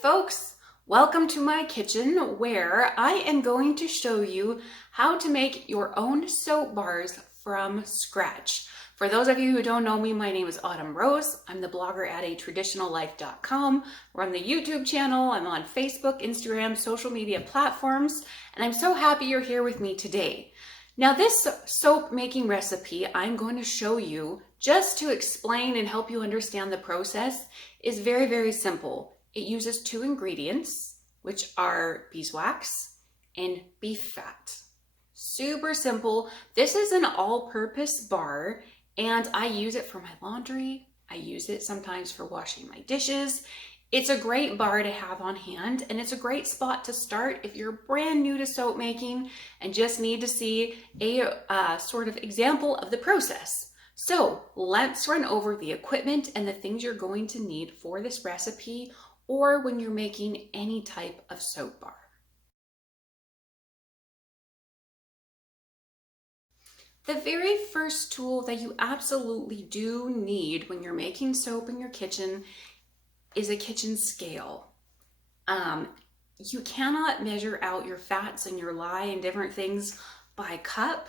folks, welcome to my kitchen where I am going to show you how to make your own soap bars from scratch. For those of you who don't know me, my name is Autumn Rose. I'm the blogger at atraditionallife.com. We're on the YouTube channel. I'm on Facebook, Instagram, social media platforms, and I'm so happy you're here with me today. Now this soap making recipe I'm going to show you, just to explain and help you understand the process, is very, very simple. It uses two ingredients, which are beeswax and beef fat. Super simple. This is an all-purpose bar, and I use it for my laundry. I use it sometimes for washing my dishes. It's a great bar to have on hand, and it's a great spot to start if you're brand new to soap making and just need to see a sort of example of the process. So let's run over the equipment and the things you're going to need for this recipe or when you're making any type of soap bar. The very first tool that you absolutely do need when you're making soap in your kitchen is a kitchen scale. You cannot measure out your fats and your lye and different things by cup,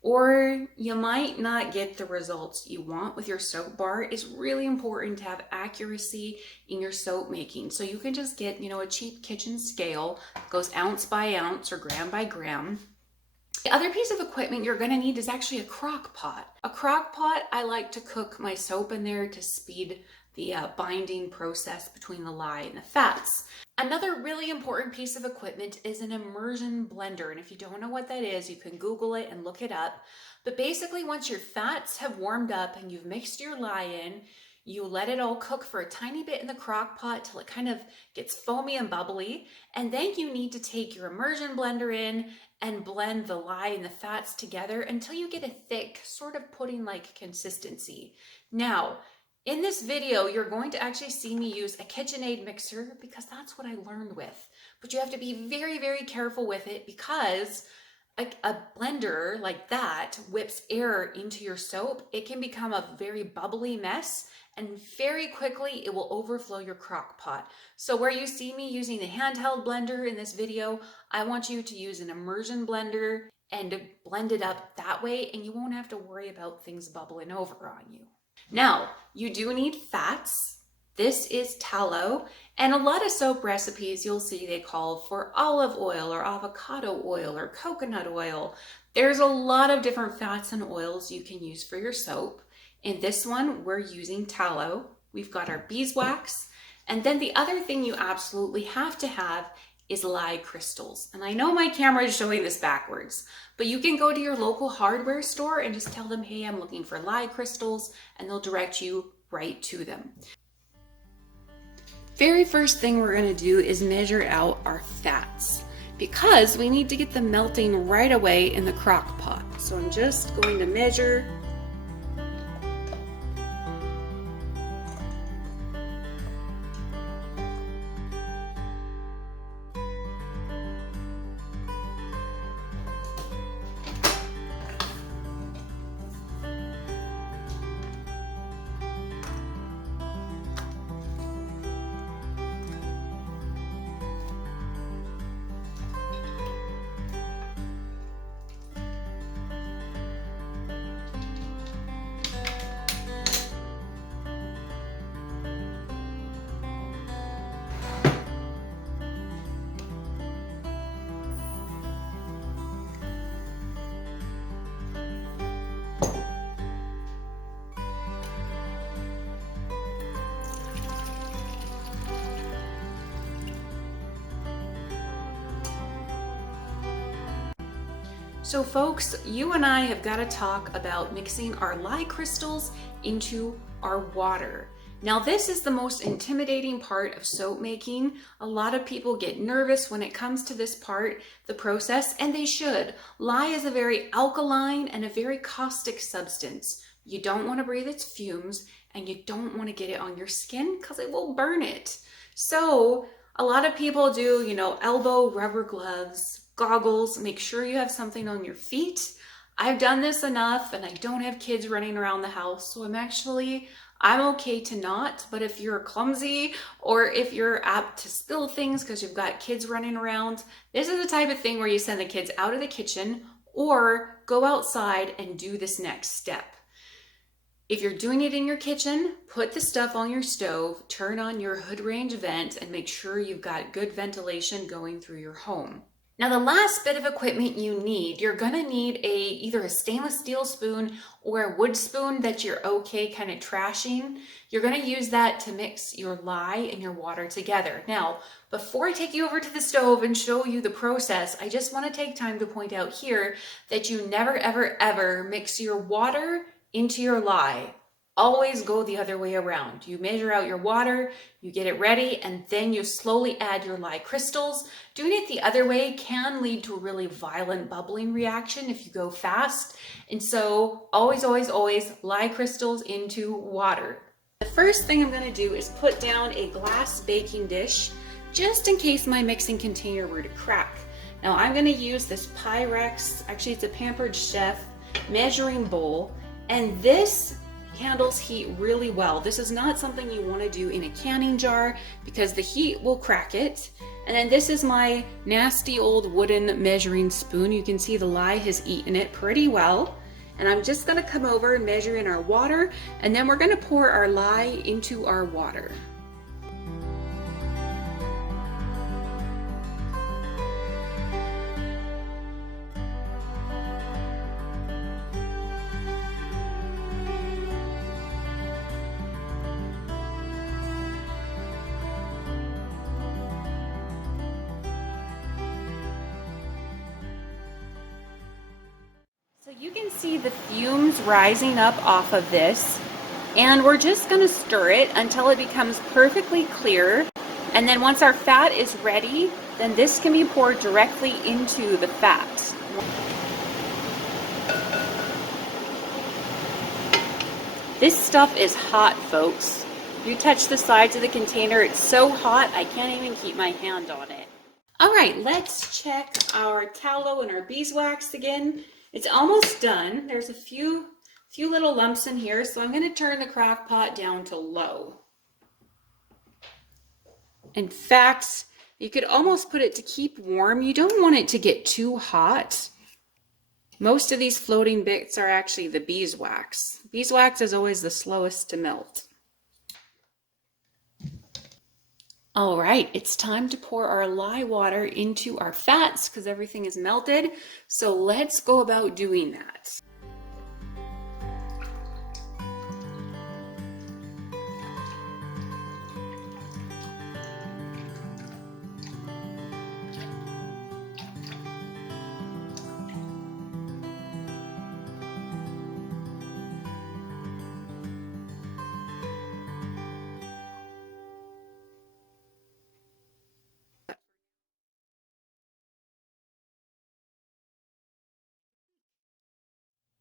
or you might not get the results you want with your soap bar. It's really important to have accuracy in your soap making. So you can just get, a cheap kitchen scale that goes ounce by ounce or gram by gram. The other piece of equipment you're going to need is actually a crock pot. A crock pot, I like to cook my soap in there to speed the binding process between the lye and the fats. Another really important piece of equipment is an immersion blender. And if you don't know what that is, you can Google it and look it up. But basically, once your fats have warmed up and you've mixed your lye in, you let it all cook for a tiny bit in the crock pot till it kind of gets foamy and bubbly. And then you need to take your immersion blender in and blend the lye and the fats together until you get a thick, sort of pudding-like consistency. Now, in this video, you're going to actually see me use a KitchenAid mixer because that's what I learned with. But you have to be very, very careful with it because a blender like that whips air into your soap. It can become a very bubbly mess, and very quickly it will overflow your crock pot. So where you see me using the handheld blender in this video, I want you to use an immersion blender and blend it up that way, and you won't have to worry about things bubbling over on you. Now, you do need fats. This is tallow, and a lot of soap recipes you'll see they call for olive oil or avocado oil or coconut oil. There's a lot of different fats and oils you can use for your soap. In this one, we're using tallow. We've got our beeswax, and then the other thing you absolutely have to have is lye crystals. And I know my camera is showing this backwards, but you can go to your local hardware store and just tell them, hey, I'm looking for lye crystals, and they'll direct you right to them. Very first thing we're gonna do is measure out our fats because we need to get them melting right away in the crock pot. So I'm just going to measure . So folks, you and I have got to talk about mixing our lye crystals into our water. Now this is the most intimidating part of soap making. A lot of people get nervous when it comes to this part, the process, and they should. Lye is a very alkaline and a very caustic substance. You don't want to breathe its fumes, and you don't want to get it on your skin because it will burn it. So a lot of people do, elbow rubber gloves, goggles. Make sure you have something on your feet. I've done this enough, and I don't have kids running around the house, so I'm actually I'm okay to not, but if you're clumsy or if you're apt to spill things because you've got kids running around, this is the type of thing where you send the kids out of the kitchen or go outside and do this next step. If you're doing it in your kitchen, put the stuff on your stove, turn on your hood range vent, and make sure you've got good ventilation going through your home. Now, the last bit of equipment you need, you're gonna need either a stainless steel spoon or a wood spoon that you're okay kind of trashing. You're gonna use that to mix your lye and your water together. Now, before I take you over to the stove and show you the process, I just wanna take time to point out here that you never, ever, ever mix your water into your lye. Always go the other way around. You measure out your water, you get it ready, and then you slowly add your lye crystals. Doing it the other way can lead to a really violent bubbling reaction if you go fast. And so always, always, always lye crystals into water. The first thing I'm gonna do is put down a glass baking dish just in case my mixing container were to crack. Now I'm gonna use this Pyrex, actually it's a Pampered Chef measuring bowl, and this handles heat really well. This is not something you want to do in a canning jar because the heat will crack it. And then this is my nasty old wooden measuring spoon. You can see the lye has eaten it pretty well. And I'm just going to come over and measure in our water, and then we're going to pour our lye into our water. So you can see the fumes rising up off of this, and we're just going to stir it until it becomes perfectly clear. And then once our fat is ready, then this can be poured directly into the fat. This stuff is hot, folks. You touch the sides of the container, it's so hot I can't even keep my hand on it. All right, let's check our tallow and our beeswax again. It's almost done. There's a few little lumps in here, so I'm going to turn the crock pot down to low. In fact, you could almost put it to keep warm. You don't want it to get too hot. Most of these floating bits are actually the beeswax. Beeswax is always the slowest to melt. All right, it's time to pour our lye water into our fats because everything is melted. So let's go about doing that.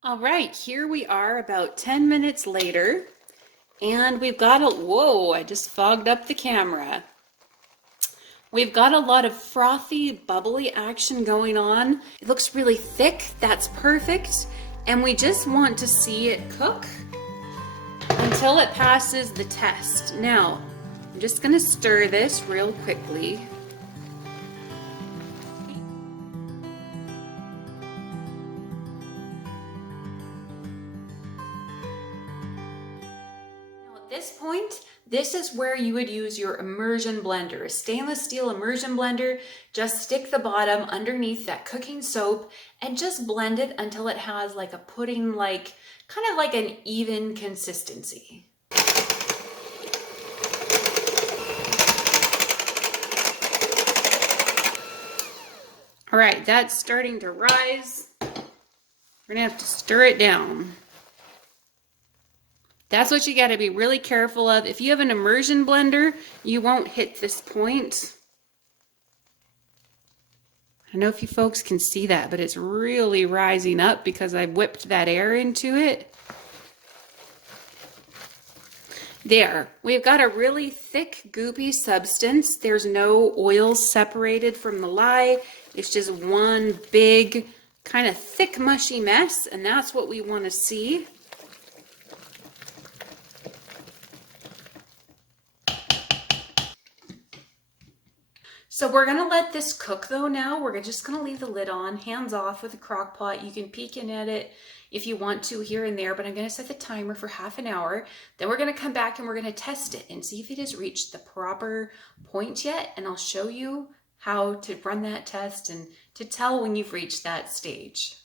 All right, here we are about 10 minutes later, and we've got whoa, I just fogged up the camera. We've got a lot of frothy, bubbly action going on. It looks really thick, that's perfect. And we just want to see it cook until it passes the test. Now, I'm just gonna stir this real quickly. At this point, this is where you would use your immersion blender, a stainless steel immersion blender. Just stick the bottom underneath that cooking soap and just blend it until it has like a pudding, like kind of like an even consistency. All right, that's starting to rise. We're gonna have to stir it down. That's what you got to be really careful of. If you have an immersion blender, you won't hit this point. I don't know if you folks can see that, but it's really rising up because I whipped that air into it. There, we've got a really thick, goopy substance. There's no oils separated from the lye. It's just one big, kind of thick, mushy mess, and that's what we want to see. So we're gonna let this cook though now. We're just gonna leave the lid on, hands off with the crock pot. You can peek in at it if you want to here and there, but I'm gonna set the timer for half an hour. Then we're gonna come back and we're gonna test it and see if it has reached the proper point yet. And I'll show you how to run that test and to tell when you've reached that stage.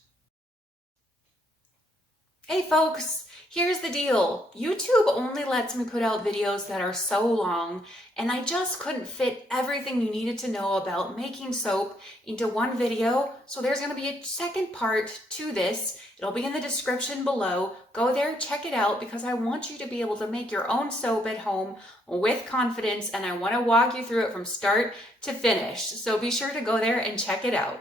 Hey folks, here's the deal. YouTube only lets me put out videos that are so long, and I just couldn't fit everything you needed to know about making soap into one video. So there's gonna be a second part to this. It'll be in the description below. Go there, check it out, because I want you to be able to make your own soap at home with confidence, and I wanna walk you through it from start to finish. So be sure to go there and check it out.